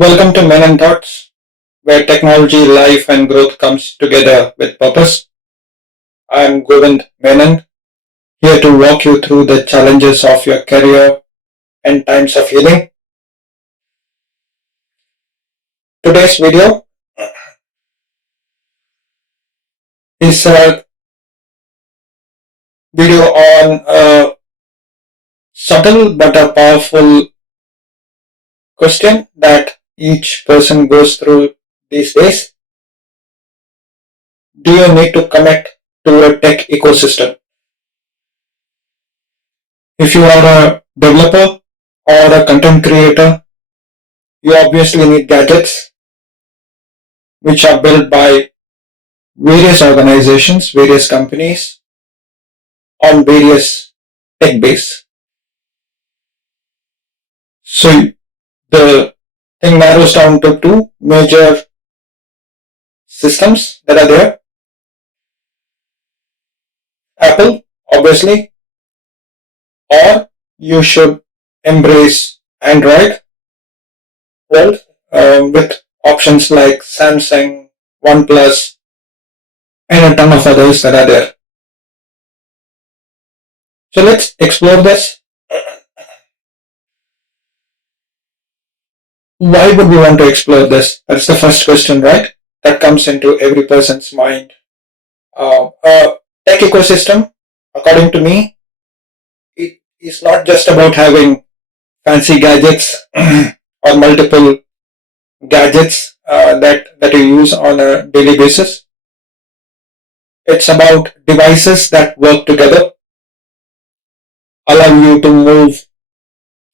Welcome to Menon Thoughts, where technology, life, and growth comes together with purpose. I'm Govind Menon, here to walk you through the challenges of your career and times of healing. Today's video is a video on a subtle but a powerful question that each person goes through these days. Do you need to connect to a tech ecosystem? If you are a developer or a content creator, you obviously need gadgets which are built by various organizations, various companies on various tech base. So the thing narrows down to two major systems that are there. Apple, obviously, or you should embrace Android world with options like Samsung, OnePlus, and a ton of others that are there. So let's explore this. Why would we want to explore this? That's the first question, right? That comes into every person's mind. Tech ecosystem, according to me, it is not just about having fancy gadgets or multiple gadgets that you use on a daily basis. It's about devices that work together, allow you to move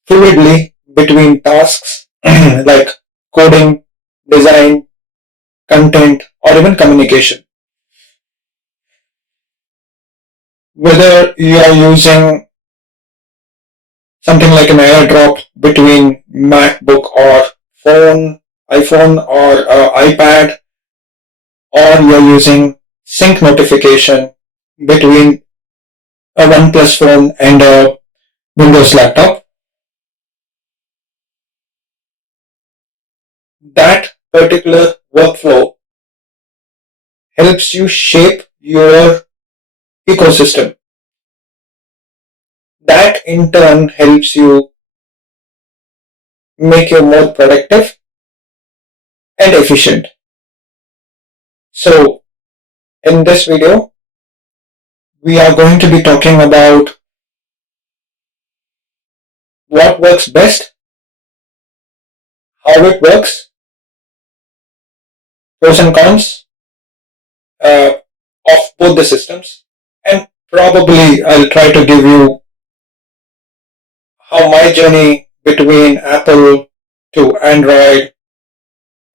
fluidly between tasks like coding, design, content, or even communication. Whether you are using something like an airdrop between MacBook or iPhone or iPad, or you're using sync notification between a OnePlus phone and a Windows laptop, that particular workflow helps you shape your ecosystem. That in turn helps you make you more productive and efficient. So in this video, we are going to be talking about what works best, how it works, pros and cons of both the systems, and probably I'll try to give you how my journey between Apple to Android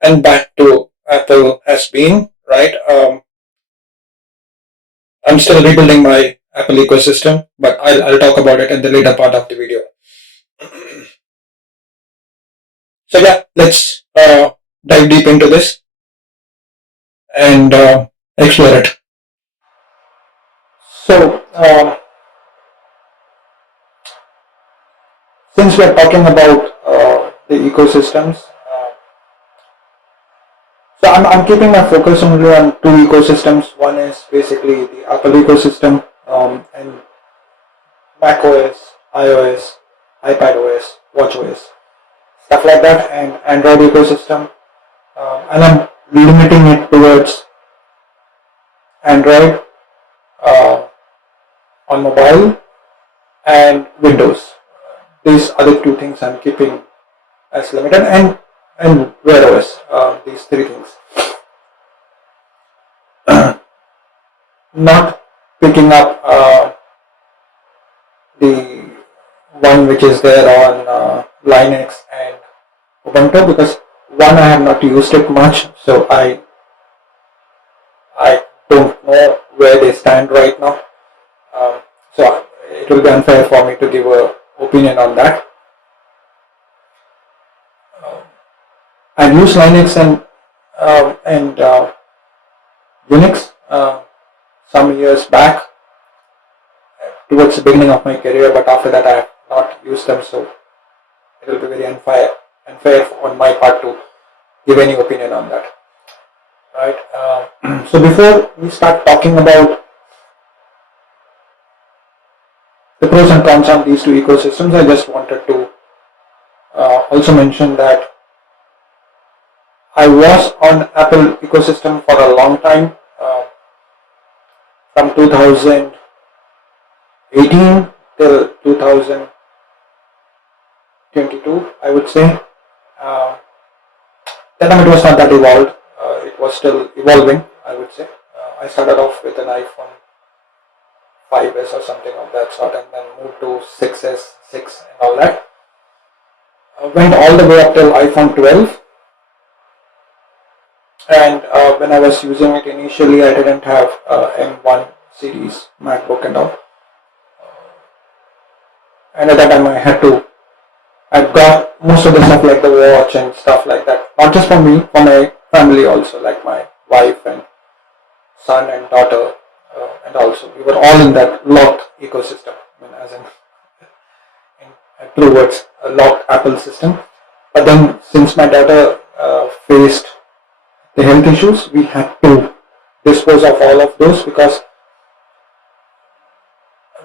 and back to Apple has been, right? I'm still rebuilding my Apple ecosystem, but I'll talk about it in the later part of the video. So yeah, let's dive deep into this and explore it. So since we're talking about the ecosystems, so I'm keeping my focus only on two ecosystems. One is basically the Apple ecosystem and Mac OS, iOS, iPad OS, Watch OS, stuff like that, and Android ecosystem. And I'm limiting it towards Android on mobile and Windows. These are the two things I'm keeping as limited, and Wear OS. These three things. Not picking up the one which is there on Linux and Ubuntu, because one, I have not used it much, so I don't know where they stand right now. So it will be unfair for me to give an opinion on that. I've used Linux and Unix some years back towards the beginning of my career, but after that I have not used them, so it will be very unfair and fair on my part to give any opinion on that. Right. So before we start talking about the pros and cons on these two ecosystems, I just wanted to also mention that I was on Apple ecosystem for a long time, from 2018 till 2022, I would say. Uh, that time it was not that evolved. It was still evolving, I would say. I started off with an iPhone 5S or something of that sort, and then moved to 6S, 6 and all that. Went all the way up till iPhone 12. And when I was using it initially, I didn't have M1 series MacBook and all. And at that time, I got most of the stuff like the watch and stuff like that. Not just for me, for my family also, like my wife and son and daughter. And also, we were all in that locked ecosystem, I mean, as in true words, a locked Apple system. But then, since my daughter faced the health issues, we had to dispose of all of those because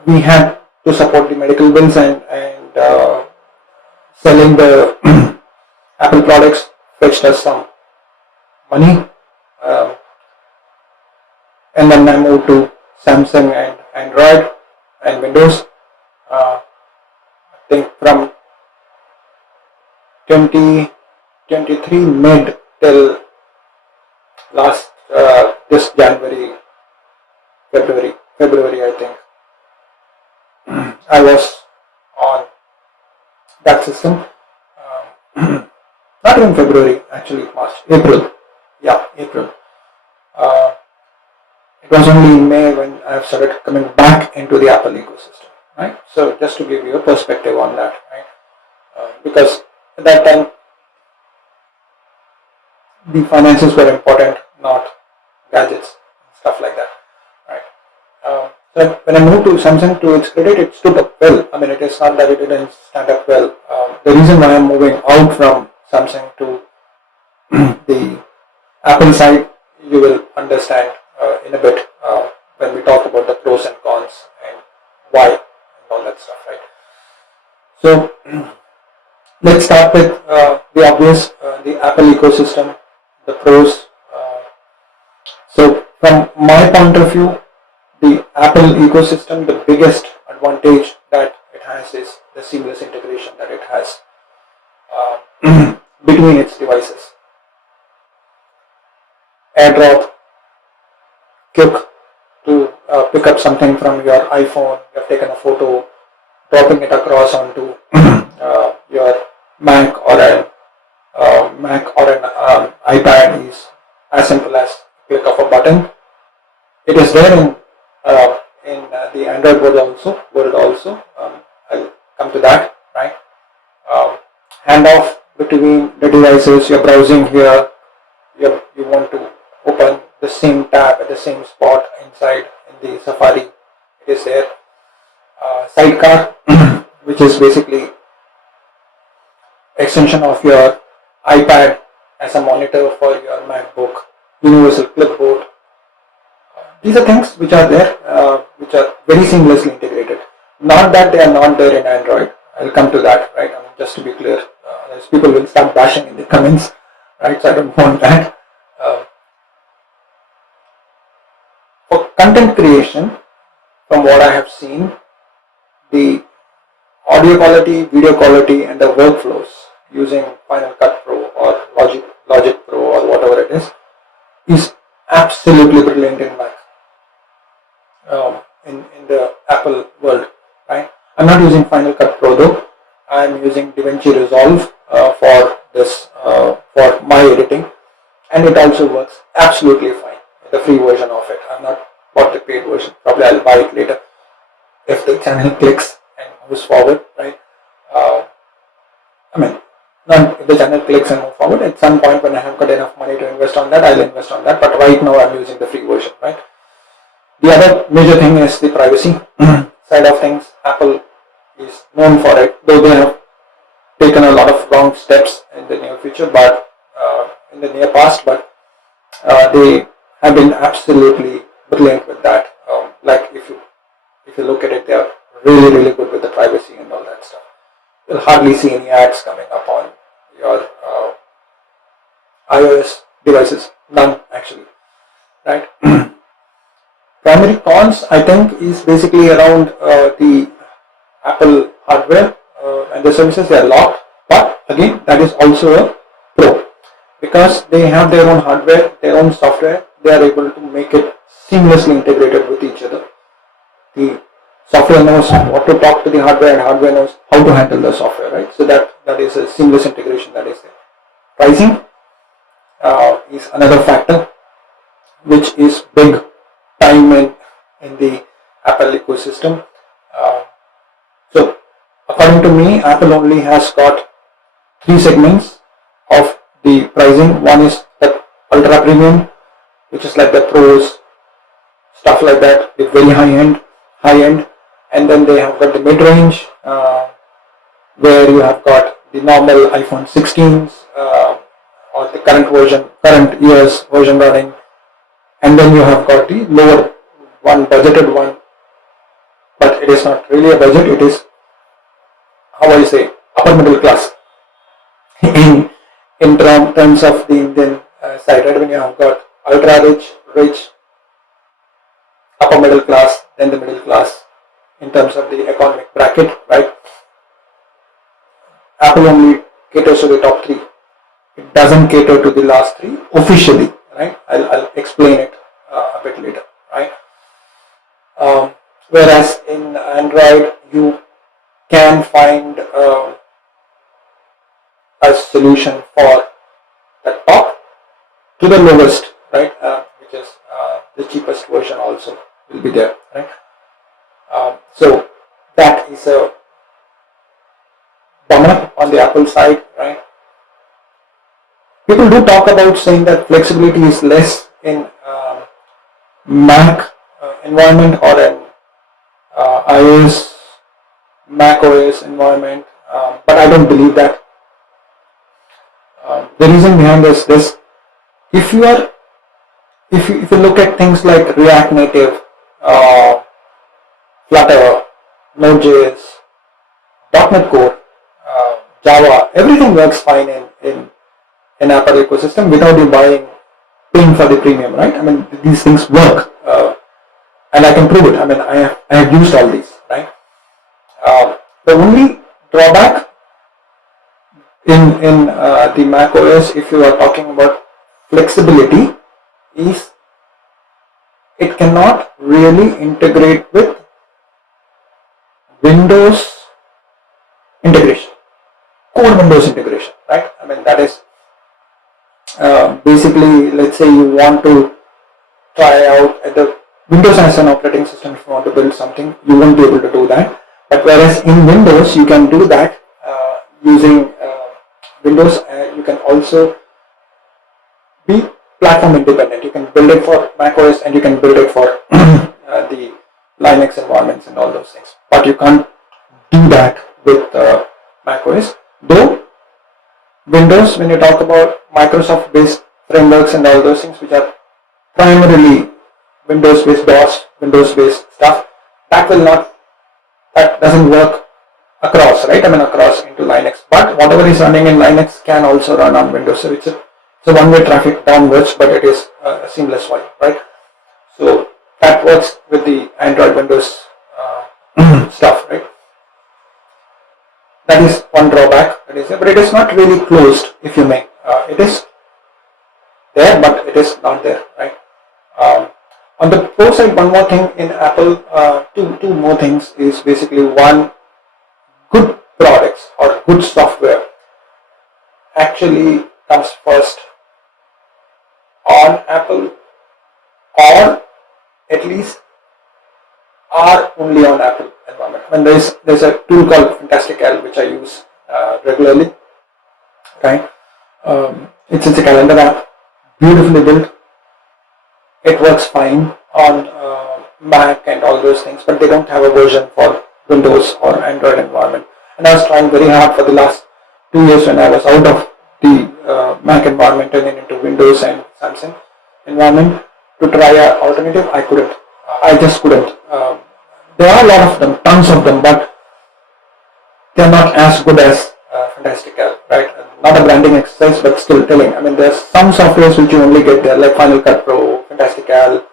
we had to support the medical bills, and selling the Apple products fetched us some money. Um, and then I moved to Samsung and Android and Windows. I think from 2023 mid till last this February I think, I was on that system. Not even February, actually March, April. Yeah, April. Uh, it was only in May when I have started coming back into the Apple ecosystem. Right. So just to give you a perspective on that, right? Because at that time the finances were important, not gadgets, stuff like that, right? So when I moved to Samsung, to its credit, it stood up well. I mean, it is not that it didn't stand up well. The reason why I'm moving out from Samsung to the Apple side, you will understand in a bit when we talk about the pros and cons and why and all that stuff, right? So let's start with the obvious, the Apple ecosystem, the pros. So from my point of view, the Apple ecosystem, the biggest advantage that it has is the seamless integration that it has between its devices. AirDrop, quick to pick up something from your iPhone, you have taken a photo, dropping it across onto your Mac or an iPad is as simple as click of a button. It is there in the Android world also. I'll come to that, right? Handoff between the devices. You're browsing here. You want to open the same tab at the same spot inside in the Safari. It is there. Sidecar, which is basically extension of your iPad as a monitor for your MacBook. Universal clipboard. These are things which are there, which are very seamlessly integrated. Not that they are not there in Android. I'll come to that, right? I mean, just to be clear, people will start bashing in the comments, right? So I don't want that. For content creation, from what I have seen, the audio quality, video quality, and the workflows using Final Cut Pro or Logic Pro or whatever it is absolutely brilliant in Mac. In the Apple world, right? I'm not using Final Cut Pro though. I'm using DaVinci Resolve for this for my editing, and it also works absolutely fine. The free version of it. I'm not bought the paid version. Probably I'll buy it later if the channel clicks and moves forward, right? I mean, not if the channel clicks and move forward. At some point when I have got enough money to invest on that, I'll invest on that. But right now I'm using the free version, right? The other major thing is the privacy side of things. Apple is known for it, though they have taken a lot of wrong steps in the near future, but in the near past, but they have been absolutely brilliant with that. Like if you look at it, they are really good with the privacy and all that stuff. You'll hardly see any ads coming up on your iOS devices. None actually, right? Primary cons, I think, is basically around the Apple hardware and the services. They are locked, but again, that is also a pro because they have their own hardware, their own software. They are able to make it seamlessly integrated with each other. The software knows what to talk to the hardware, and hardware knows how to handle the software, right? So that is a seamless integration that is there. Pricing is another factor, which is big time in the Apple ecosystem. So, according to me, Apple only has got three segments of the pricing. One is the ultra premium, which is like the pros, stuff like that, with very high end, and then they have got the mid range, where you have got the normal iPhone 16s or the current year's version running, and then you have got the lower one, budgeted one, but it is not really a budget. It is, how I say, upper middle class in terms of the Indian side, right? When you have got ultra rich, upper middle class, then the middle class in terms of the economic bracket, right? Apple only caters to the top three. It doesn't cater to the last three officially, right? I'll explain it a bit later, right? Whereas in Android, you can find a solution for the top to the lowest, right? Which is the cheapest version also will be there, right? So that is a bummer on the Apple side, right? People do talk about saying that flexibility is less in Mac environment or in iOS, Mac OS environment, but I don't believe that. The reason behind this, if you are, if you look at things like React Native, Flutter, Node.js, .NET Core, Java, everything works fine in Apple ecosystem without you paying for the premium, right? I mean, these things work, and I can prove it. I mean, I have used all these, right? The only drawback in the Mac OS, if you are talking about flexibility, is it cannot really integrate with Windows integration, core Windows integration, right? I mean, that is basically, let's say you want to try out the Windows as an operating system. If you want to build something, you won't be able to do that. But whereas in Windows, you can do that using Windows. You can also be platform independent. You can build it for Mac OS and you can build it for the Linux environments and all those things. But you can't do that with Mac OS. Though Windows, when you talk about Microsoft-based frameworks and all those things, which are primarily Windows-based DOS, Windows-based stuff, that doesn't work across, right? I mean, across into Linux. But whatever is running in Linux can also run on Windows. So it's a one-way traffic downwards, but it is a seamless one, right? So that works with the Android Windows stuff, right? That is one drawback that is there, but it is not really closed, if you may. It is there, but it is not there, right? On the pro side, one more thing in Apple, two more things is basically one, good products or good software actually comes first on Apple, or at least are only on Apple environment. When there's a tool called Fantastic L which I use regularly, right? It's a calendar app, beautifully built. It works fine on Mac and all those things, but they don't have a version for Windows or Android environment. And I was trying very hard for the last 2 years when I was out of the Mac environment and then into Windows and Samsung environment to try an alternative, I couldn't. I just couldn't. There are a lot of them, tons of them, but they're not as good as Fantastical, right? Not a branding exercise, but still telling. I mean, there's some softwares which you only get there, like Final Cut Pro, Fantastical,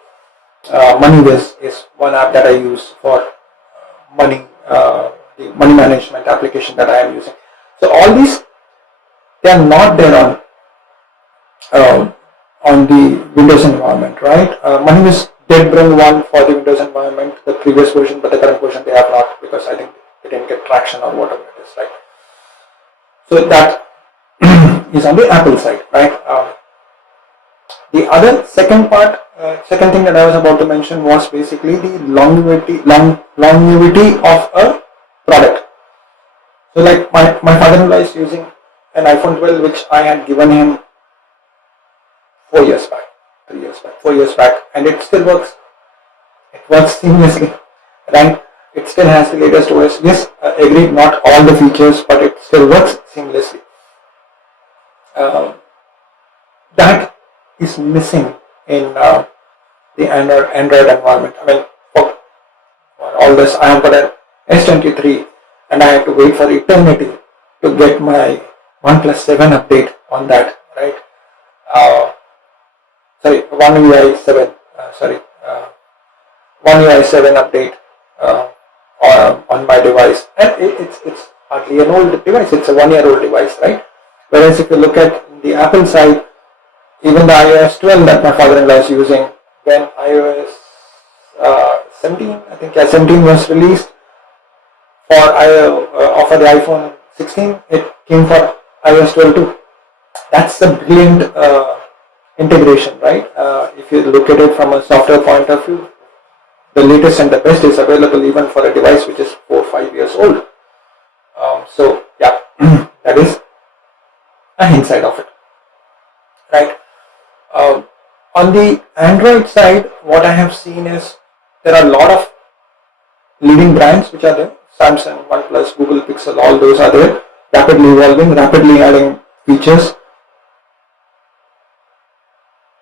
MoneyWiz is one app that I use for the money management application that I am using. So all these, they are not there on the Windows environment, right? MoneyWiz did bring one for the Windows environment, the previous version, but the current version they have not, because I think they didn't get traction or whatever it is, right? So that is on the Apple side, right? The other second thing that I was about to mention was basically the longevity of a product. So like my father-in-law is using an iPhone 12 which I had given him 4 years back, 3 years back, 4 years back, and it still works. It works seamlessly, right? It still has the latest OS. Yes, agreed, not all the features, but it still works seamlessly. That is missing in the Android environment. I mean, for all this, I have got an S23 and I have to wait for eternity to get my OnePlus 7 update on that, right? One UI 7, One UI 7 update on my device, and it's hardly an old device. It's a 1-year-old device, right? Whereas if you look at the Apple side, even the iOS 12 that my father-in-law is using, when iOS 17, I think 17 was released for the iPhone 16, it came for iOS 12 too. That's a brilliant integration, right? If you look at it from a software point of view, the latest and the best is available even for a device which is 4 or 5 years old. So yeah, that is a hindsight of it, right? On the Android side, what I have seen is there are a lot of leading brands which are there. Samsung, OnePlus, Google Pixel, all those are there, rapidly evolving, rapidly adding features.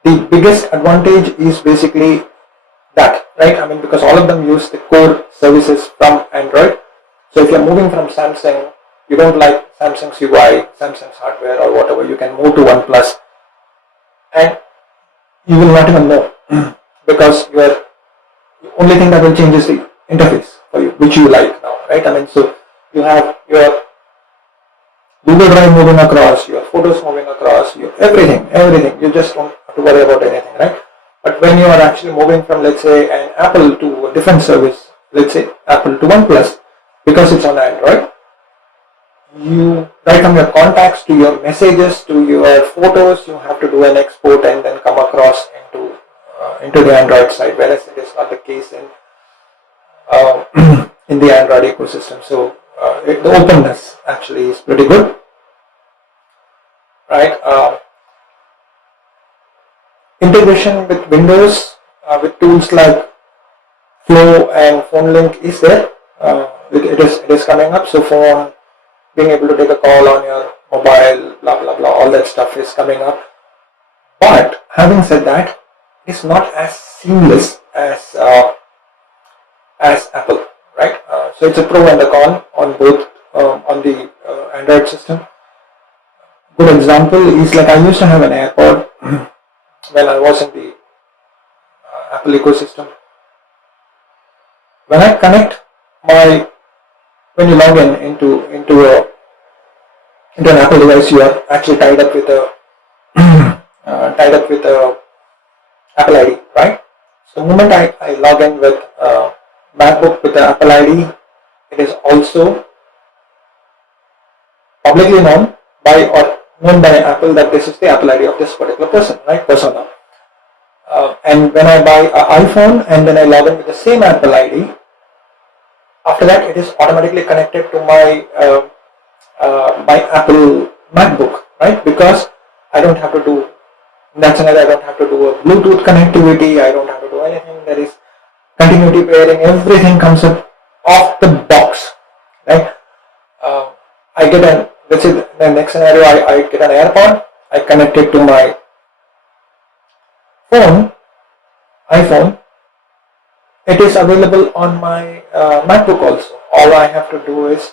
The biggest advantage is basically that, right? I mean, because all of them use the core services from Android. So if you're moving from Samsung, you don't like Samsung's UI, Samsung's hardware or whatever, you can move to OnePlus and you will not even know because the only thing that will change is the interface for you, which you like now, right? I mean, so you have your Google Drive moving across, your photos moving across, your everything. You just don't have to worry about anything, right? But when you are actually moving from, let's say, an Apple to a different service, let's say Apple to OnePlus, because it's on Android, you, right from your contacts to your messages to your photos, you have to do an export and then come across into the Android side, whereas it is not the case in the Android ecosystem. So the openness actually is pretty good, right? Integration with Windows with tools like Flow and PhoneLink is there. It is coming up. So phone, being able to take a call on your mobile, blah blah blah, all that stuff is coming up. But having said that, it's not as seamless as Apple, right? So it's a pro and a con on both on the Android system. Good example is like I used to have an AirPod when I was in the Apple ecosystem. When I connect when you log into an Apple device, you are actually tied up with a Apple ID, right? So the moment I log in with MacBook with the Apple ID, it is also publicly known by Apple that this is the Apple ID of this particular person, right? Persona. And when I buy an iPhone and then I log in with the same Apple ID, after that it is automatically connected to my Apple MacBook, right? Because I don't have to do, that's another, I don't have to do a Bluetooth connectivity, I don't have to do anything. There is continuity pairing, everything comes up off the box, right? I get let's say the next scenario, I get an AirPod, I connect it to my iPhone. It is available on my MacBook also. All I have to do is,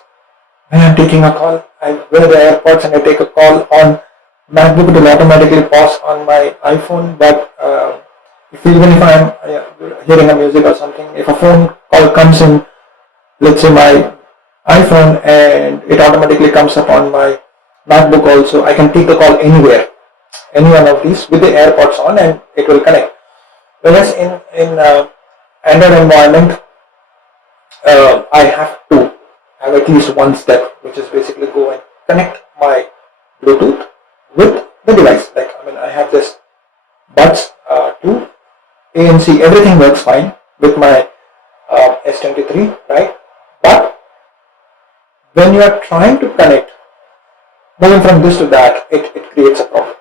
when I'm taking a call, I wear the AirPods and I take a call on MacBook, it will automatically pause on my iPhone. But even if I'm hearing a music or something, if a phone call comes in, let's say my iPhone, and it automatically comes up on my MacBook also, I can take the call anywhere, any one of these with the AirPods on, and it will connect. Whereas in Android environment, I have to have at least one step, which is basically go and connect my Bluetooth with the device. Like, I mean, I have this buds to ANC, everything works fine with my S23, right? But when you are trying to connect, moving from this to that, it creates a problem,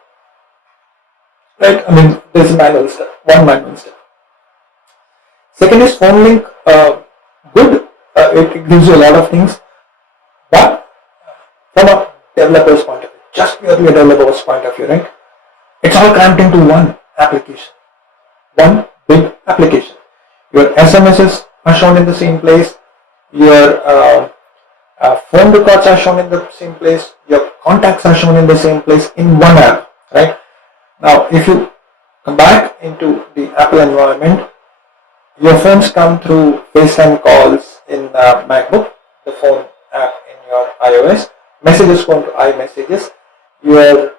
right? I mean, there's one manual step. Second is phone link, good, it gives you a lot of things, but from a developer's point of view, just purely a developer's point of view, right? It's all crammed into one application, one big application. Your SMSs are shown in the same place, your phone records are shown in the same place, your contacts are shown in the same place in one app, right? Now, if you come back into the Apple environment, your phones come through FaceTime calls in MacBook, the phone app in your iOS, messages going to iMessages, your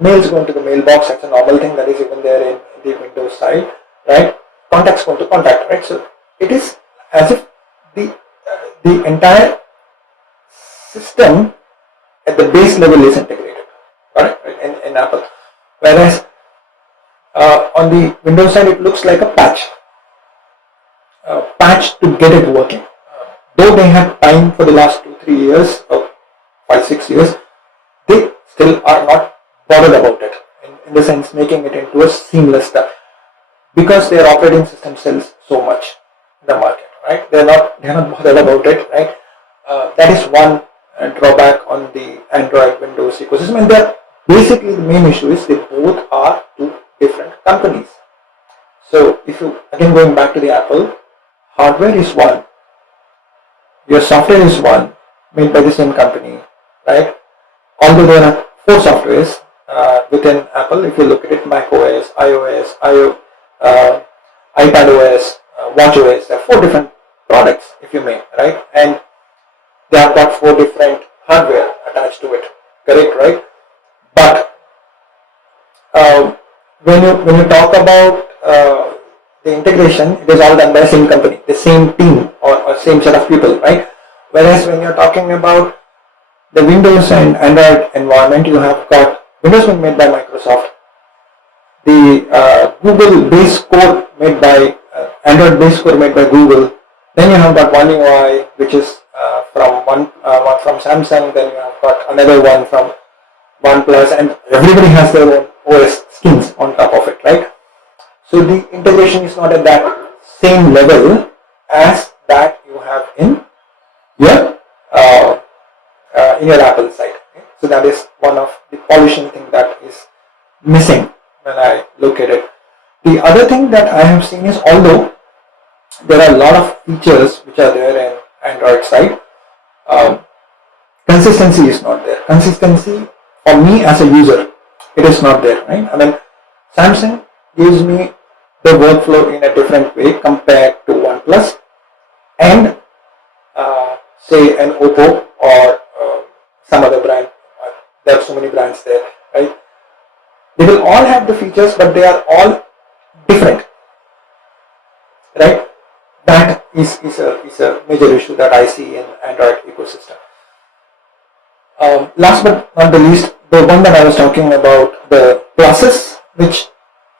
mails going to the mailbox, that's a normal thing that is even there in the Windows side, right? Contacts going to contact, right? So it is as if the entire system at the base level is integrated, right? In Apple. Whereas on the Windows side, it looks like a patch to get it working. Though they had time for the last 2-3 years or 5-6 years, they still are not bothered about it. In the sense, making it into a seamless stuff, because their operating system sells so much in the market, right? They're not bothered about it, right? That is one drawback on the Android Windows ecosystem, and basically the main issue is they both are two different companies. So if you, again going back to the Apple, hardware is one, your software is one, made by the same company, right? Although there are 4 softwares within Apple, if you look at it, Mac OS, iOS, iPad OS, Watch OS, there are 4 different products, if you may, right? And they have got 4 different hardware attached to it, correct, right? But when you talk about the integration, it is all done by the same company, the same team, or same set of people, right? Whereas when you're talking about the Windows and Android environment, you have got Windows being made by Microsoft, the Google base core made by Android base core made by Google. Then you have got One UI, which is one from Samsung. Then you have got another one from OnePlus, and everybody has their own OS skins on top of it, right? So the integration is not at that same level as that you have in your Apple side. Okay? So that is one of the polishing thing that is missing when I look at it. The other thing that I have seen is, although there are a lot of features which are there in Android side, consistency is not there. Consistency for me as a user, it is not there, right? I mean, Samsung gives me the workflow in a different way compared to OnePlus and say an Oppo or some other brand. There are so many brands there, right? They will all have the features, but they are all different, right? That is a major issue that I see in Android ecosystem. Last but not the least, the one that I was talking about, the pluses which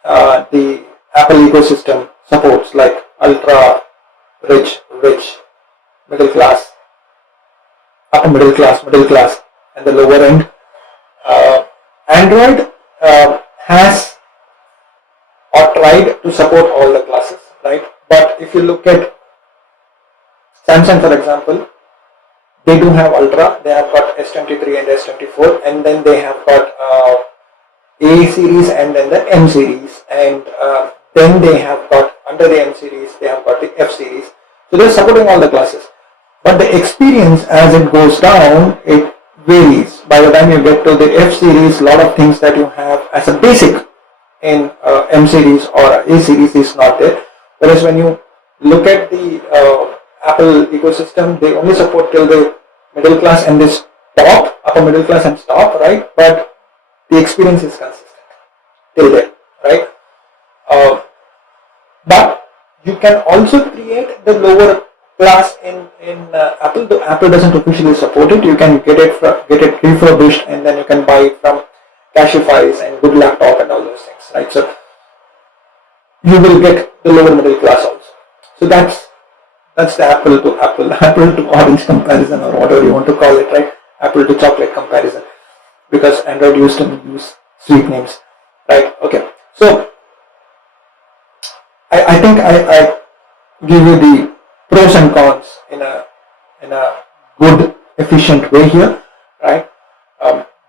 the Apple ecosystem supports, like ultra rich, middle class, upper middle class, and the lower end. Android has or tried to support all the classes, right? But if you look at Samsung, for example, they do have Ultra. They have got S23 and S24, and then they have got A series and then the M series, and then they have got under the M series they have got the F series. So they're supporting all the classes, but the experience as it goes down, it varies. By the time you get to the F series, a lot of things that you have as a basic in M series or A series is not there. Whereas when you look at the Apple ecosystem, they only support till the middle class and they stop, upper middle class and stop, right? But the experience is consistent till there, right? But you can also create the lower class in Apple. Though Apple doesn't officially support it, you can get it refurbished, and then you can buy it from Cashify's and Good Laptop and all those things, right? So you will get the lower middle class also. So that's the apple to orange comparison, or whatever you want to call it, right? Apple to chocolate comparison, because Android used to use sweet names, right? Okay, so I think I give you the pros and cons in a good, efficient way here, right?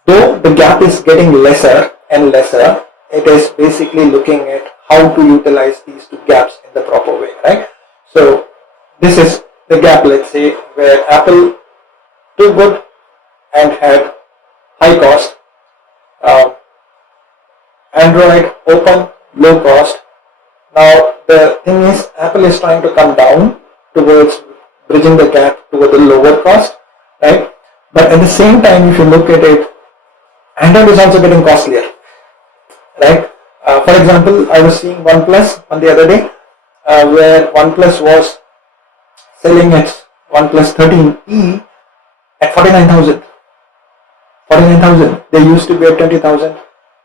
Though the gap is getting lesser and lesser, it is basically looking at how to utilize these two gaps in the proper way, right? So this is the gap, let's say, where Apple too good and had high cost, Android open, low cost. Now the thing is, Apple is trying to come down towards bridging the gap toward the lower cost, right? But at the same time, if you look at it, Android is also getting costlier, right? For example, I was seeing OnePlus on the other day, where OnePlus was selling its OnePlus 13e at 49,000. 49,000. They used to be at 20,000,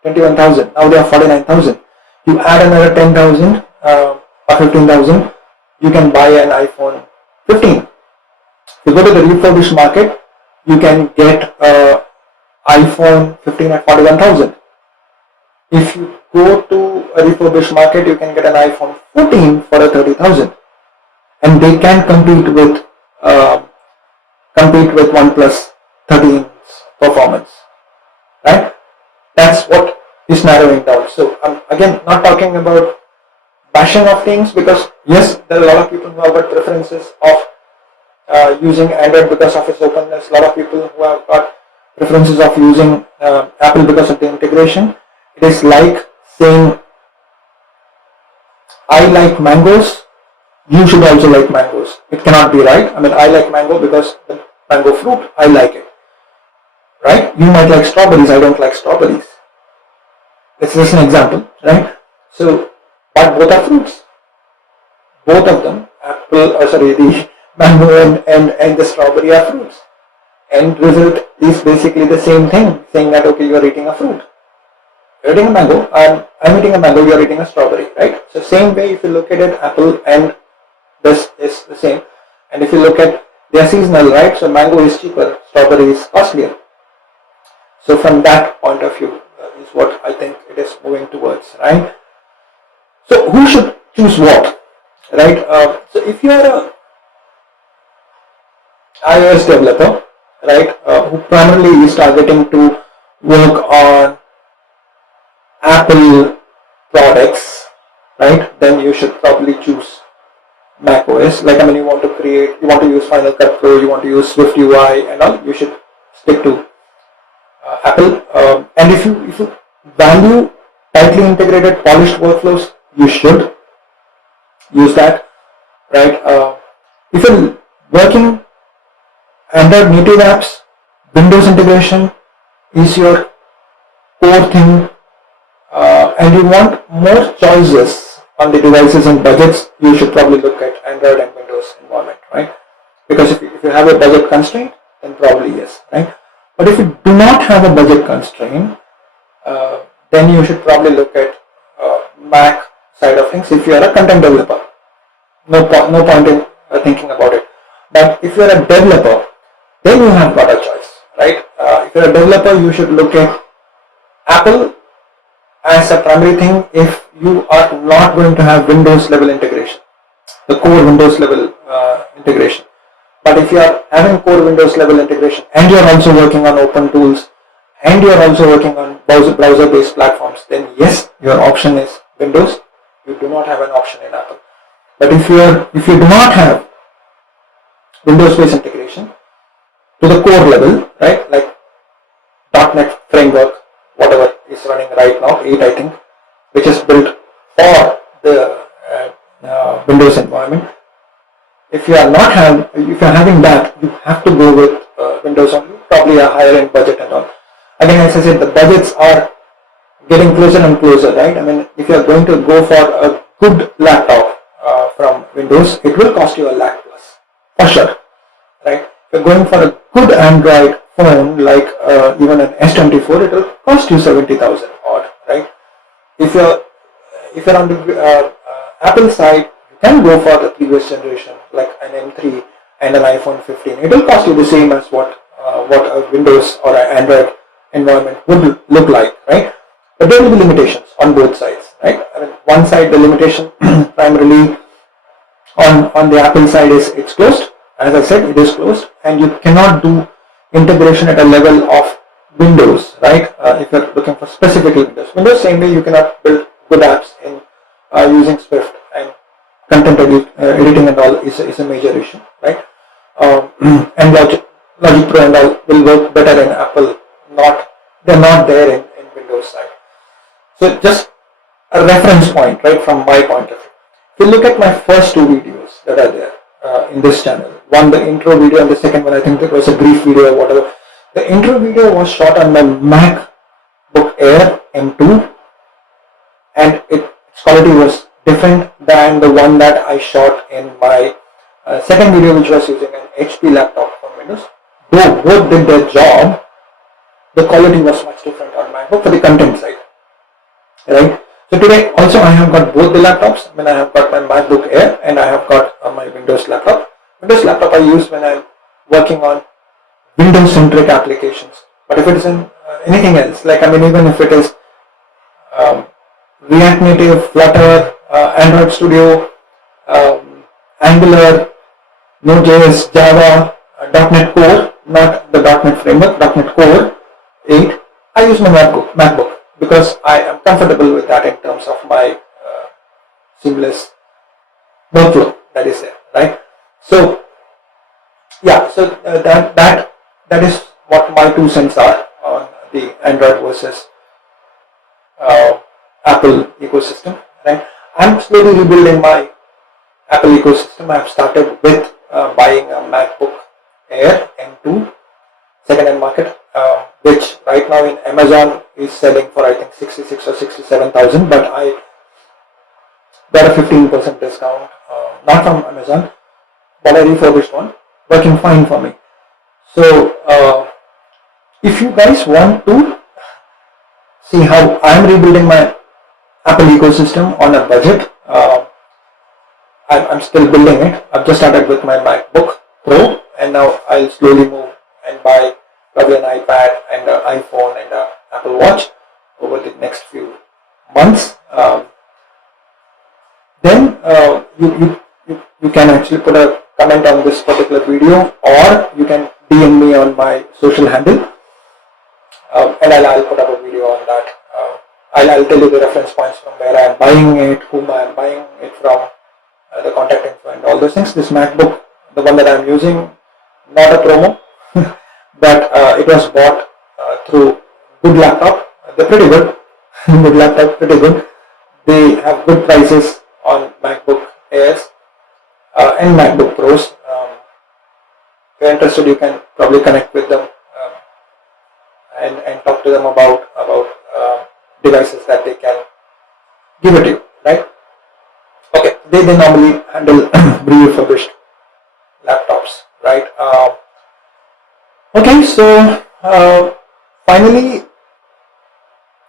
21,000. Now they are 49,000. You add another 10,000 or 15,000, you can buy an iPhone 15. If you go to the refurbished market, you can get iPhone 15 at 41,000. If you go to a refurbished market, you can get an iPhone 14 for a 30,000, and they can compete with OnePlus 13's performance, right? That's what is narrowing down. So I'm again not talking about bashing of things, because yes, there are a lot of people who have got preferences of using Android because of its openness. A lot of people who have got preferences of using Apple because of the integration. It is like saying, I like mangoes, you should also like mangoes. It cannot be right. I mean, I like mango because the mango fruit, I like it, right? You might like strawberries, I don't like strawberries. It's just an example, right? So, but both are fruits. Both of them, the mango and the strawberry are fruits. End result is basically the same thing, saying that, okay, you are eating a fruit. You're eating a mango, I'm eating a mango, you're eating a strawberry, right? So same way, if you look at it, Apple and this is the same. And if you look at, they are seasonal, right? So mango is cheaper, strawberry is costlier. So from that point of view is what I think it is moving towards, right? So who should choose what, right? So if you are a iOS developer, right, who primarily is targeting to work on Apple products, right, then you should probably choose Mac OS. Like, I mean, you want to use Final Cut Pro, you want to use Swift UI and all, you should stick to Apple. And if you value tightly integrated, polished workflows, you should use that, right? If you're working Android native apps, Windows integration is your core thing, and you want more choices on the devices and budgets, you should probably look at Android and Windows environment, right? Because if you have a budget constraint, then probably yes, right? But if you do not have a budget constraint, then you should probably look at Mac side of things if you are a content developer. No point in thinking about it. But if you are a developer, then you have got a choice, right? If you are a developer, you should look at Apple as a primary thing if you are not going to have Windows level integration, the core Windows level integration. But if if you are having core Windows level integration and you are also working on open tools and you are also working on browser based platforms, then yes, your option is Windows. You do not have an option in Apple. But if you do not have Windows based integration to the core level, right, like .NET framework, whatever is running right now, 8 I think, which is built for the Windows environment. If you are having that, you have to go with Windows only, probably a higher end budget and all. Again, as I said, the budgets are getting closer and closer, right? I mean, if you are going to go for a good laptop from Windows, it will cost you a lakh plus, for sure, right? If you're going for a good Android phone, like even an S24, it will cost you 70,000 odd, right? If you're on the Apple side, you can go for the previous generation, like an M3 and an iPhone 15. It will cost you the same as what a Windows or an Android environment would look like, right? But there will be limitations on both sides, right? I mean, one side the limitation primarily on the Apple side is it's closed. As I said, it is closed, and you cannot do integration at a level of Windows, right? If you're looking for specifically Windows, same way you cannot build good apps in using Swift, and content editing and all is a major issue, right? And Logic Pro and all will work better in Apple. They're not there in Windows side. So just a reference point, right, from my point of view. If you look at my first two videos that are there in this channel, one the intro video and the second one I think it was a brief video or whatever. The intro video was shot on my MacBook Air M2, and its quality was different than the one that I shot in my second video, which was using an HP laptop from Windows. Though both did their job, the quality was much different on MacBook for the content side, right? So today also I have got both the laptops. I mean, I have got my MacBook Air and I have got my Windows laptop. Windows laptop I use when I'm working on Windows centric applications. But if it is in anything else, like I mean, even if it is React Native, Flutter, Android Studio, Angular, Node.js, Java, .NET Core, not the .NET Framework, .NET Core 8, I use my MacBook because I am comfortable with that in terms of my seamless workflow that is there, right? So yeah, so that is what my 2 cents are on the Android versus Apple ecosystem, right? I'm slowly rebuilding my Apple ecosystem. I've started with buying a MacBook Air M2 second-hand market, which right now in Amazon is selling for I think 66 or 67,000, but I got a 15% discount, not from Amazon, but a refurbished one, working fine for me. So if you guys want to see how I'm rebuilding my Apple ecosystem on a budget, I'm still building it. I've just started with my MacBook Pro, and now I'll slowly move and buy probably an iPad and an iPhone and an Apple Watch over the next few months. Then you can actually put a comment on this particular video, or you can DM me on my social handle, and I'll put up a video on that. I'll tell you the reference points from where I am buying it, whom I am buying it from, the contact info and all those things. This MacBook, the one that I am using, not a promo, but it was bought through Good Laptop. They're pretty good. Good Laptop, pretty good. They have good prices on MacBook Airs and MacBook Pros. If you're interested, you can probably connect with them and talk to them about devices that they can give it to you, right? Okay, they normally handle refurbished laptops, right? Okay, so finally,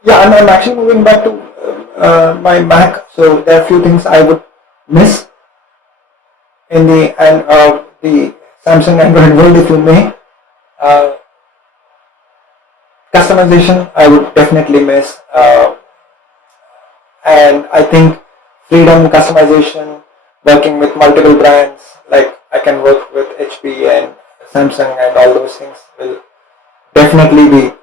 yeah, I'm actually moving back to my Mac. So there are a few things I would miss in the Samsung Android world, if you may. Customization, I would definitely miss, and I think freedom, customization, working with multiple brands. Like I can work with HP and Samsung and all those things will definitely be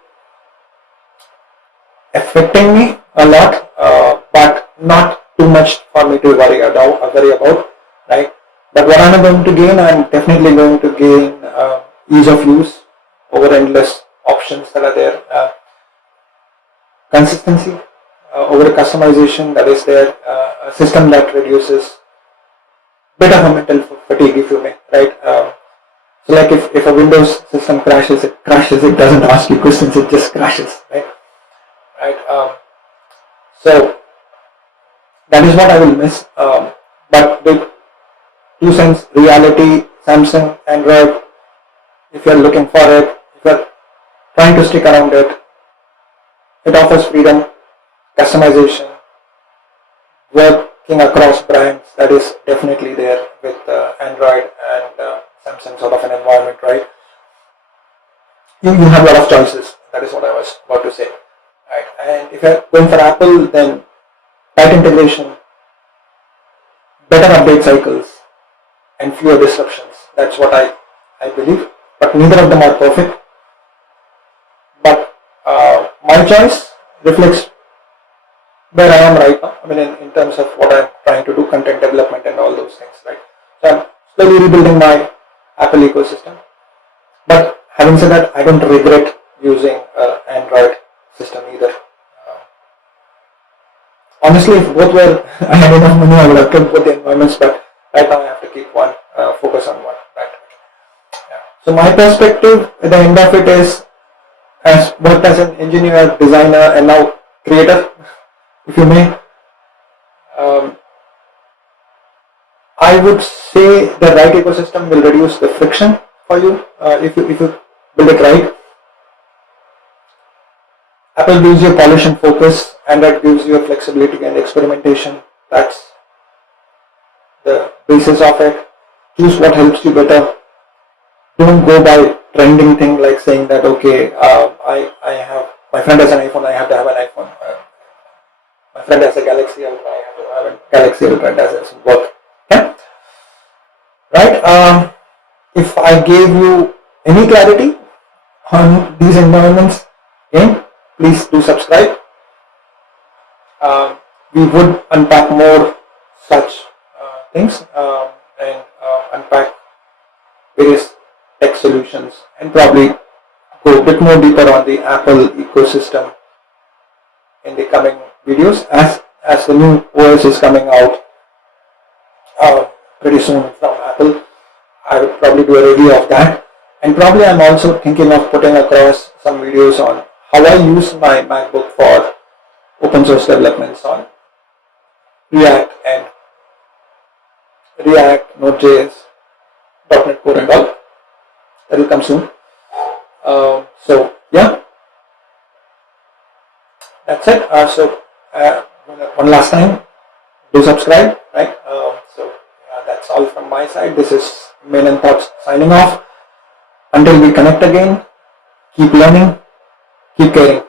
affecting me a lot, but not too much for me to worry about, right? But what am I going to gain? I'm definitely going to gain ease of use over endless options that are there, consistency over customization that is there, a system that reduces bit of a mental fatigue, if you may, right? So like if a Windows system crashes, it crashes. It doesn't ask you questions. It just crashes, right? Right. So that is what I will miss. But with 2 cents reality, Samsung, Android, if you're looking for it, if you're trying to stick around it, it offers freedom, customization, working across brands. That is definitely there with Android and Samsung sort of an environment, right? You have a lot of choices. That is what I was about to say. Right. And if you're going for Apple, then tight integration, better update cycles, and fewer disruptions. That's what I believe. But neither of them are perfect. But my choice reflects where I am right now. I mean, in terms of what I'm trying to do, content development and all those things, right? So I'm slowly rebuilding my Apple ecosystem. But having said that, I don't regret using Android system either. Honestly, if both were, I had enough money, I would have kept both the environments, but right now I have to keep one, focus on one, right? Yeah. So my perspective at the end of it is, as worked as an engineer, designer, and now creator, if you may, um, I would say the right ecosystem will reduce the friction for you if you build it right. Apple gives you polish and focus, Android gives you flexibility and experimentation. That's the basis of it. Choose what helps you better. Don't go by trending thing like saying that okay, I have my friend has an iPhone, I have to have an iPhone. My friend has a Galaxy Ultra, I have to have a Galaxy Ultra. It doesn't work. Okay, right? If I gave you any clarity on these environments, again, please do subscribe. We would unpack more such things and unpack various tech solutions and probably go a bit more deeper on the Apple ecosystem in the coming videos as the new OS is coming out pretty soon from Apple. I would probably do a review of that, and probably I'm also thinking of putting across some videos on how I use my MacBook for open source developments on React and Node.js, .NET Core and all. That will come soon. So yeah, that's it. One last time, do subscribe, right? That's all from my side. This is Menon Thoughts signing off. Until we connect again, keep learning, keep caring.